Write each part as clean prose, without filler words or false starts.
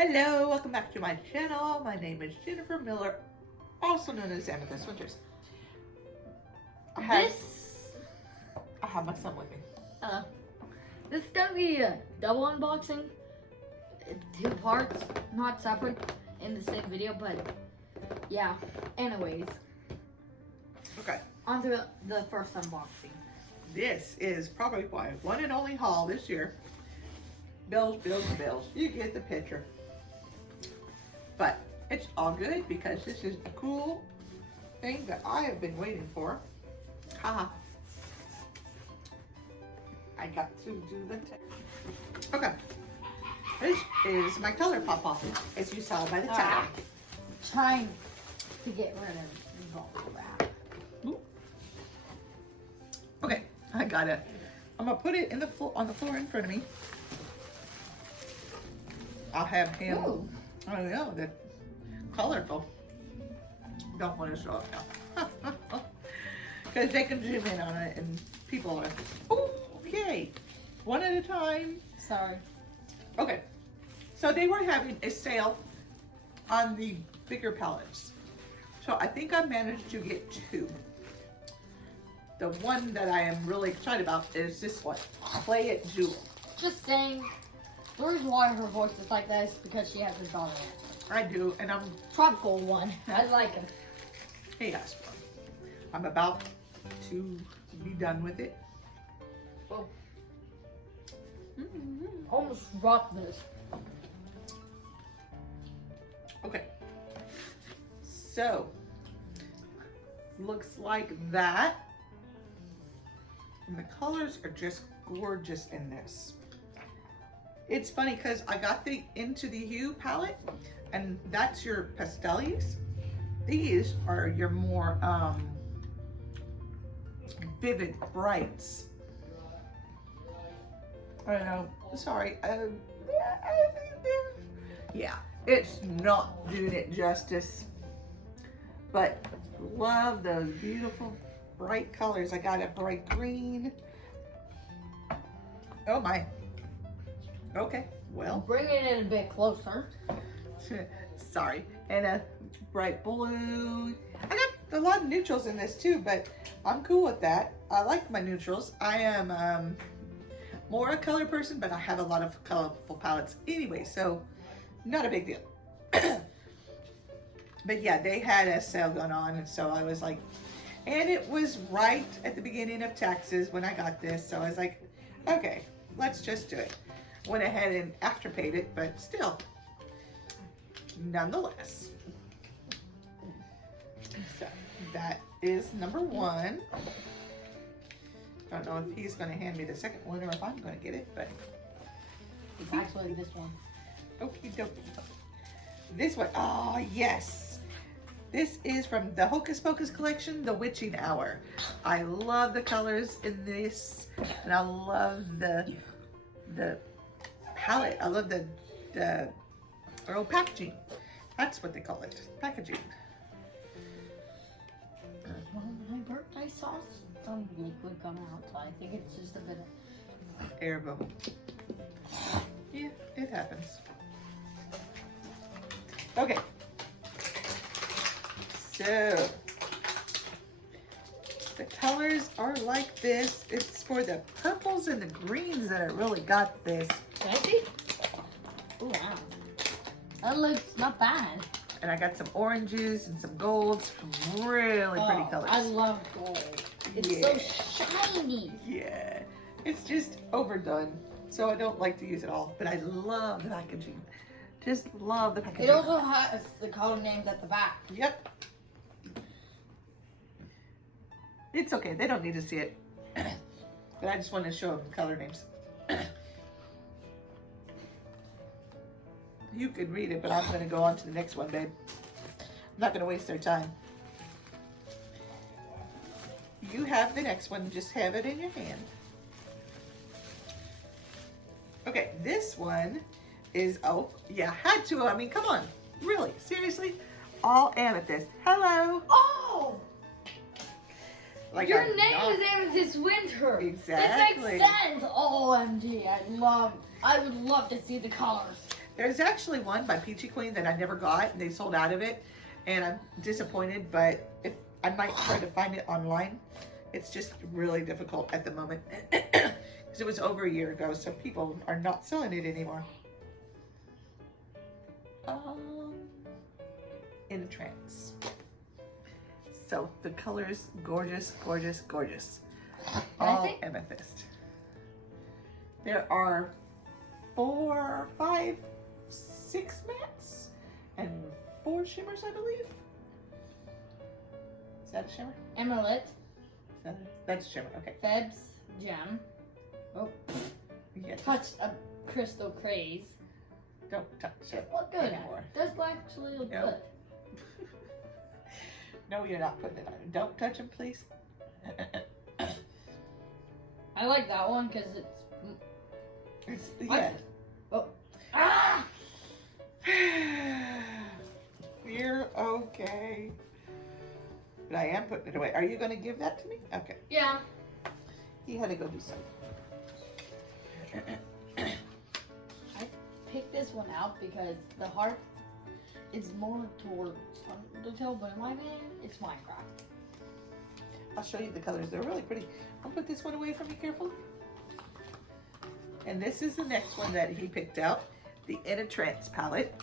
Hello, welcome back to my channel. My name is Jennifer Miller, also known as Amethyst Winters. I have my son with me. This is gonna be a double unboxing, two parts, not separate in the same video, but yeah. Anyways, Okay, on to the first unboxing. this is probably my one and only haul this year. Bills. You get the picture. But it's all good because this is a cool thing that I have been waiting for. Haha. I got to do the test. Okay. This is my color pop-off, as you saw by the tag. Trying to get rid of bubble wrap. Ooh. Okay, I got it. I'm gonna put it in the on the floor in front of me. I'll have him. Ooh. Oh yeah, they're colorful. Don't want to show it now. Because they can zoom in on it and people are, okay, one at a time. Sorry. Okay, so they were having a sale on the bigger palettes. So I think I managed to get two. The one that I am really excited about is this one, Play It Jewel. Just saying, the reason why her voice is like that is because she has her daughter in it. I do, and I'm, Tropical one. I like it. hey, yes, I'm about to be done with it. Oh. Almost dropped this. Okay, so looks like that. And the colors are just gorgeous in this. It's funny because I got the Into the Hue palette, and that's your pastels. These are your more vivid brights. I know, sorry. Yeah, it's not doing it justice, but love those beautiful bright colors. I got a bright green. Oh my. Okay, well. Bring it in a bit closer. Sorry. And a bright blue. I got a lot of neutrals in this too, but I'm cool with that. I like my neutrals. I am more a color person, but I have a lot of colorful palettes anyway, so not a big deal. But yeah, they had a sale going on, and so I was like, and it was right at the beginning of taxes when I got this, so I was like, okay, let's just do it. Went ahead and afterpaid it, but still, nonetheless. So that is number one. I don't know if he's going to hand me the second one or if I'm going to get it, but It's actually this one. okie dokie. This one, oh yes. This is from the Hocus Pocus collection, The Witching Hour. I love the colors in this, and I love the palette. I love the packaging. That's what they call it, packaging. Well, my birthday sauce, some liquid come out, so I think it's just a bit of Air bubble. Yeah, it happens. Okay. So the colors are like this. It's for the purples and the greens that I really got this. Can I see? Oh wow. That looks not bad. And I got some oranges and some golds. Really pretty colors. I love gold. It's so shiny. Yeah. It's just overdone. So I don't like to use it all. But I love the packaging. Just love the packaging. It also has the color names at the back. Yep. It's okay. They don't need to see it. But I just want to show them the color names. You could read it, but I'm going to go on to the next one, babe. I'm not going to waste their time. You have the next one. Just have it in your hand. Okay, this one is, oh, yeah, had to. I mean, come on. Really? Seriously? All amethyst. Hello. Oh! Like Your name is Amethyst Winter. Exactly. It makes sense. OMG, I would love to see the colors. There's actually one by Peachy Queen that I never got, and they sold out of it, and I'm disappointed, but if I might try to find it online. It's just really difficult at the moment because it was over a year ago, so people are not selling it anymore. In a trance. So the colors, gorgeous, gorgeous, gorgeous. All amethyst. There are 4, 5, 6 mattes and 4 shimmers, I believe. Is that a shimmer? Emerald. That's a shimmer, okay. Feb's gem. Oh, Yeah, touched a crystal craze. don't touch it Look good. anymore. Does actually look Nope. good. No, you're not putting it on. Don't touch them, please. I like that one because it's. Yeah. Oh. Ah! You're okay. But I am putting it away. Are you going to give that to me? Okay. Yeah. He had to go do something. I picked this one out because the heart is more towards Undertale, but in my opinion, it's Minecraft. I'll show you the colors. They're really pretty. I'll put this one away from you carefully. And this is the next one that he picked out. The In a Trance palette.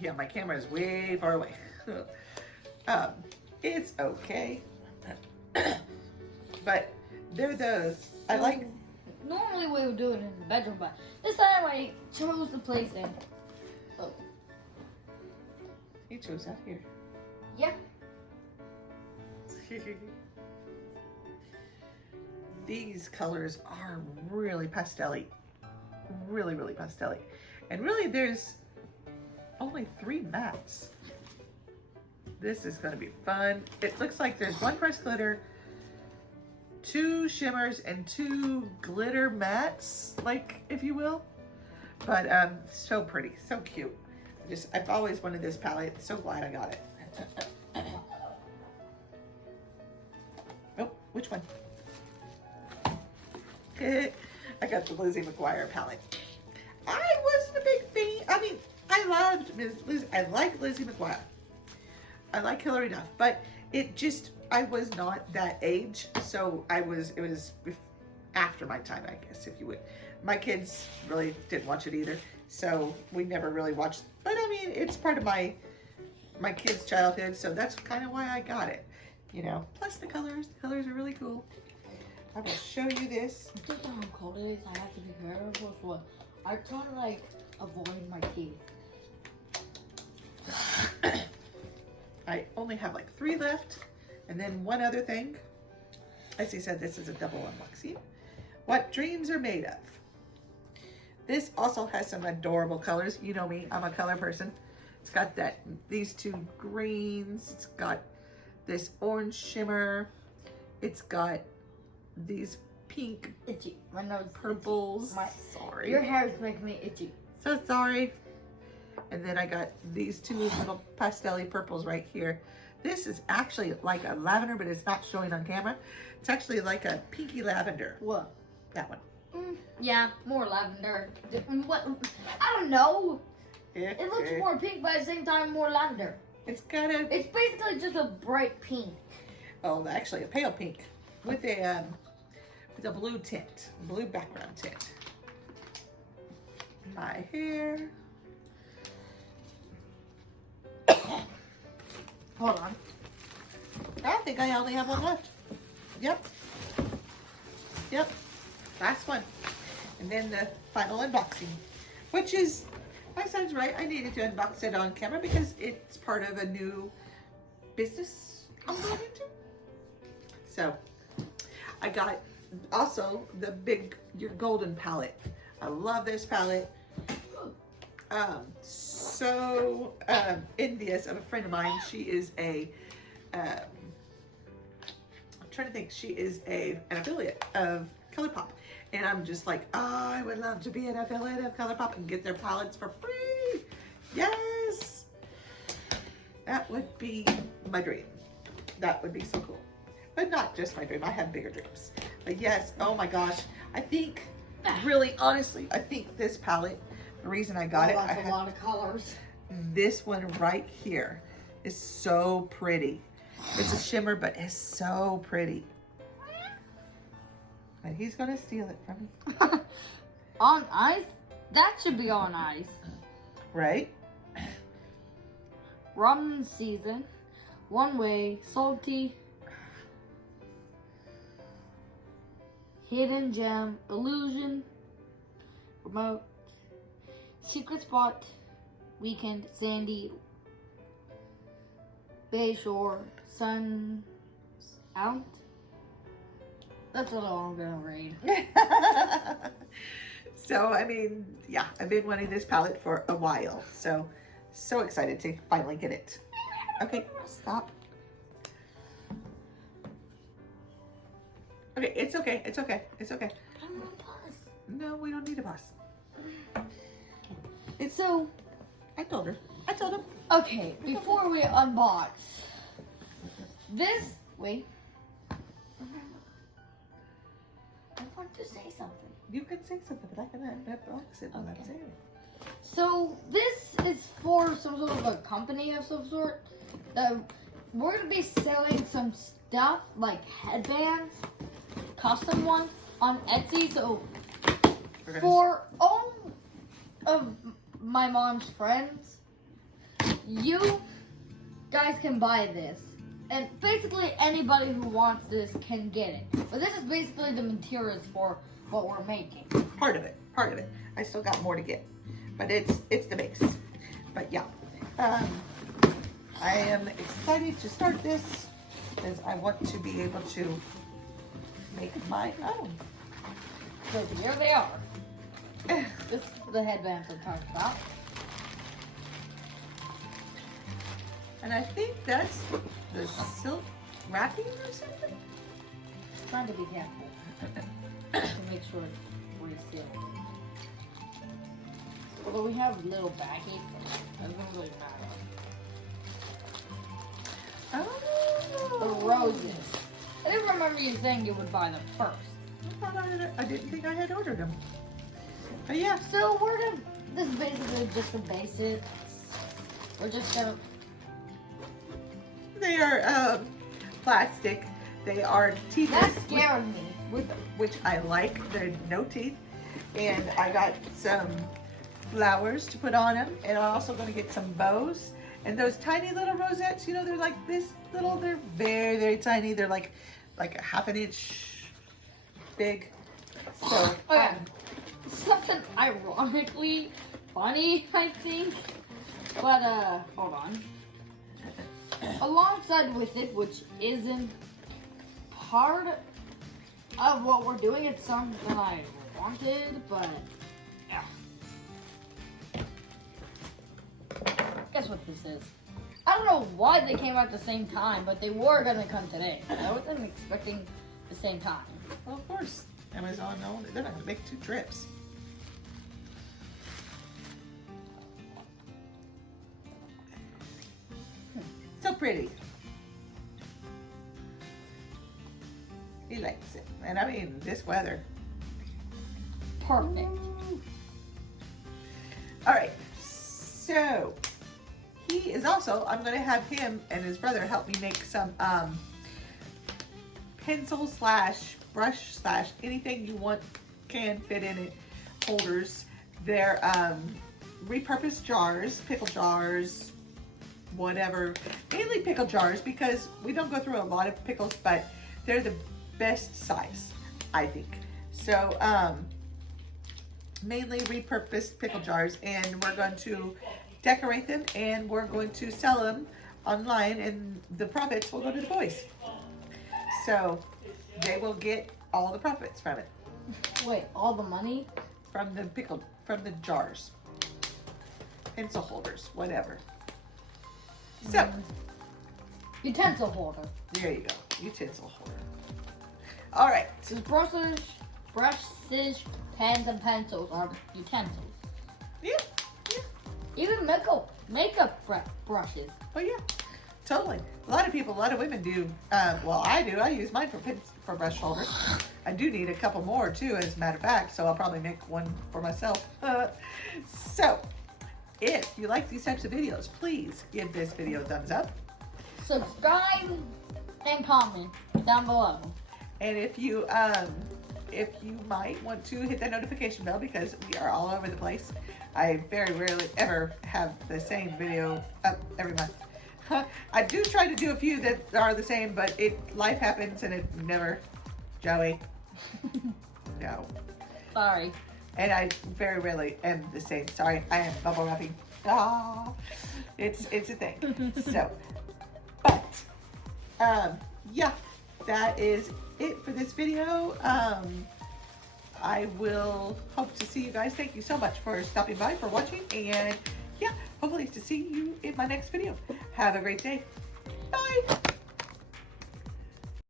Yeah, my camera is way far away. It's okay. But they're the, I like. Normally we would do it in the bedroom, but this time I chose the place in. Oh. He chose out here. Yeah. These colors are really pastel-y. Really, really pastel-y. And really there's only 3 mattes. This is gonna be fun. It looks like there's 1 pressed glitter, 2 shimmers, and 2 glitter mattes, like, if you will. But so pretty, so cute. I've always wanted this palette. So glad I got it. Oh, which one? I got the Lizzie McGuire palette. I wasn't a big fan. I mean, I loved Liz. I like Lizzie McGuire. I like Hilary Duff, but it just, I was not that age, so it was after my time, I guess, if you would. My kids really didn't watch it either, so we never really watched, but I mean, it's part of my kids' childhood, so that's kind of why I got it, you know. Plus the colors are really cool. I will show you this. Just how cold it is, I have to be careful, so I try to like avoid my teeth. I only have like 3 left, and then one other thing. As he said, this is a double unboxing. What dreams are made of. This also has some adorable colors. You know me, I'm a color person. It's got these 2 greens. It's got this orange shimmer. It's got these pink, Itchy. My nose. purples. Sorry. Your hair is making me itchy. So sorry. And then I got these 2 little pastel-y purples right here. This is actually like a lavender, but it's not showing on camera. It's actually like a pinky lavender. What? That one. Yeah, more lavender. What? I don't know. It looks more pink, but at the same time more lavender. It's got a, It's basically just a bright pink. oh, actually a pale pink with a blue tint, blue background tint. My hair. Hold on. I think I only have one left. Yep. Last one. And then the final unboxing, which is, my son's right, I needed to unbox it on camera because it's part of a new business I'm going into. So, I got also the big Your Golden palette. I love this palette. Envious of a friend of mine. She is I'm trying to think, she is an affiliate of ColourPop. And I'm just like, oh, I would love to be an affiliate of ColourPop and get their palettes for free. Yes! That would be my dream. That would be so cool. But not just my dream, I have bigger dreams. But yes, oh my gosh, I think, really honestly, I think this palette The reason I got it, I That's a had lot of colors. this one right here is so pretty. It's a shimmer, but it's so pretty. But he's gonna steal it from me. On ice? That should be on ice. Right? Ramen season. One way. Salty. Hidden gem. Illusion. Remote. Secret spot. Weekend. Sandy. Bayshore. Sun. Out. That's what I'm gonna read. So, I mean, yeah, I've been wanting this palette for a while. So excited to finally get it. Okay, stop. Okay, it's okay. It's okay. It's okay. No, we don't need a bus. So, I told her. I told him. okay, before we unbox this, wait. I want to say something. You can say something, but I can unbox it when I'm Okay. saying it. So this is for some sort of a company of some sort. We're gonna be selling some stuff like headbands, custom ones on Etsy. So We're gonna for all of my mom's friends, you guys can buy this. And basically anybody who wants this can get it. But this is basically the materials for what we're making. part of it. Part of it. I still got more to get, but it's the base. But yeah, I am excited to start this because I want to be able to make my own. So here they are. This is the headbands I'm talking about. And I think that's the silk wrapping or something. Trying to be careful to make sure it's resealed. Although we have little baggies, so it doesn't really matter. The Oh. roses. I didn't remember you saying you would buy them first. I didn't think I had ordered them. But yeah, So this is basically just the basics. We're just gonna, they are plastic. They are teethless. that scared me. Which I like. They're no teeth. And I got some flowers to put on them. And I'm also going to get some bows. And those tiny little rosettes, you know, they're like this little, they're very, very tiny. They're like a half an inch big. So, Okay. Something ironically funny, I think. But, hold on. Alongside with it, which isn't part of what we're doing, it's something I wanted, but yeah. Guess what this is? I don't know why they came out at the same time, but they were gonna come today. I wasn't expecting the same time. well, of course, Amazon, no, they're not going to make 2 trips. So pretty. He likes it. And I mean, this weather. Perfect. All right, so he is also, I'm going to have him and his brother help me make some pencil slash brush slash anything you want can fit in it holders. They're repurposed jars, pickle jars, whatever, mainly pickle jars because we don't go through a lot of pickles, but they're the best size, I think. So mainly repurposed pickle jars, and we're going to decorate them and we're going to sell them online, and the profits will go to the boys. So they will get all the profits from it, Wait, all the money? from the jars, pencil holders, whatever. So Utensil holder. there you go, utensil holder. All right, Because brushes, pens, and pencils are utensils. yeah, Even makeup brushes. oh yeah, totally. A lot of women do. Well, I do. I use mine for brush holders. I do need a couple more too, as a matter of fact. So I'll probably make one for myself. So, if you like these types of videos, please give this video a thumbs up. Subscribe and comment down below. And if you might want to hit that notification bell, because we are all over the place. I very rarely ever have the same video up every month. I do try to do a few that are the same, but life happens and it never. Joey. No. Sorry. And I very rarely am the same. Sorry, I am bubble wrapping. Ah, it's a thing. So, but yeah, that is it for this video. I will hope to see you guys. Thank you so much for stopping by, for watching, and yeah, hopefully to see you in my next video. Have a great day. Bye.